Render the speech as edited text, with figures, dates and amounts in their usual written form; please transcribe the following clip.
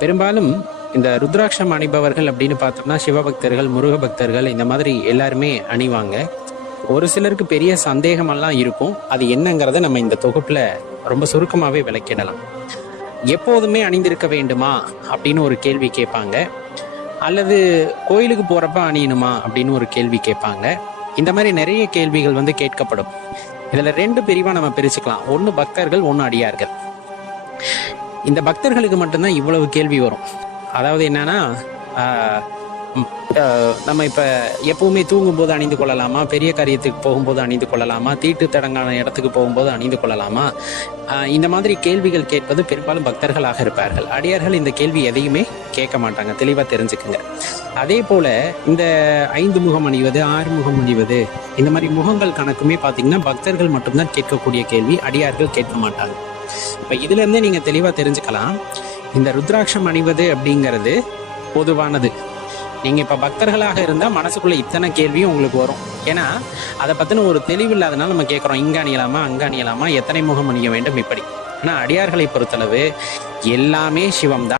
பெரும்பாலும் இந்த ருத்ராட்சம் அணிபவர்கள் அப்படின்னு பார்த்தோம்னா சிவபக்தர்கள், முருக பக்தர்கள் இந்த மாதிரி எல்லாருமே அணிவாங்க. ஒரு சிலருக்கு பெரிய சந்தேகமெல்லாம் இருக்கும். அது என்னங்கிறத நம்ம இந்த தொகுப்புல ரொம்ப சுருக்கமாகவே விளக்கிடலாம். எப்போதுமே அணிந்திருக்க வேண்டுமா அப்படின்னு ஒரு கேள்வி கேட்பாங்க, அல்லது கோயிலுக்கு போறப்ப அணியணுமா அப்படின்னு ஒரு கேள்வி கேட்பாங்க. இந்த மாதிரி நிறைய கேள்விகள் கேட்கப்படும். இதுல ரெண்டு பிரிவா நம்ம பிரிச்சுக்கலாம். ஒன்று பக்தர்கள், ஒன்று அடியார்கள். இந்த பக்தர்களுக்கு மட்டும்தான் இவ்வளவு கேள்வி வரும். அதாவது என்னன்னா, நம்ம இப்ப எப்பவுமே தூங்கும்போது அணிந்து கொள்ளலாமா, பெரிய காரியத்துக்கு போகும்போது அணிந்து கொள்ளலாமா, தீட்டு தடங்கான இடத்துக்கு போகும்போது அணிந்து கொள்ளலாமா, இந்த மாதிரி கேள்விகள் கேட்பது பெரும்பாலும் பக்தர்களாக இருப்பார்கள். அடியார்கள் இந்த கேள்வி எதையுமே கேட்க மாட்டாங்க. தெளிவா தெரிஞ்சுக்குங்க. அதே போல இந்த 5 முகம் அணிவது, 6 முகம் அணிவது, இந்த மாதிரி முகங்கள் கணக்குமே பாத்தீங்கன்னா பக்தர்கள் மட்டும்தான் கேட்கக்கூடிய கேள்வி, அடியார்கள் கேட்க மாட்டாங்க. இப்ப இதுல இருந்தே நீங்க தெளிவா தெரிஞ்சுக்கலாம், இந்த ருத்ராட்சம் அணிவது அப்படிங்கிறது பொதுவானது. நீங்க இப்ப பக்தர்களாக இருந்தா மனசுக்குள்ள இத்தனை கேள்வியும் உங்களுக்கு வரும். ஏன்னா அதை பத்தின ஒரு தெளிவு இல்லாதனால நம்ம கேட்கிறோம், இங்க அணியலாமா, அங்க அணியலாமா, எத்தனை முகம் அணிய வேண்டும், இப்படி. ஆனா அடியார்களை பொறுத்தளவு எல்லாமே சிவம் தான்.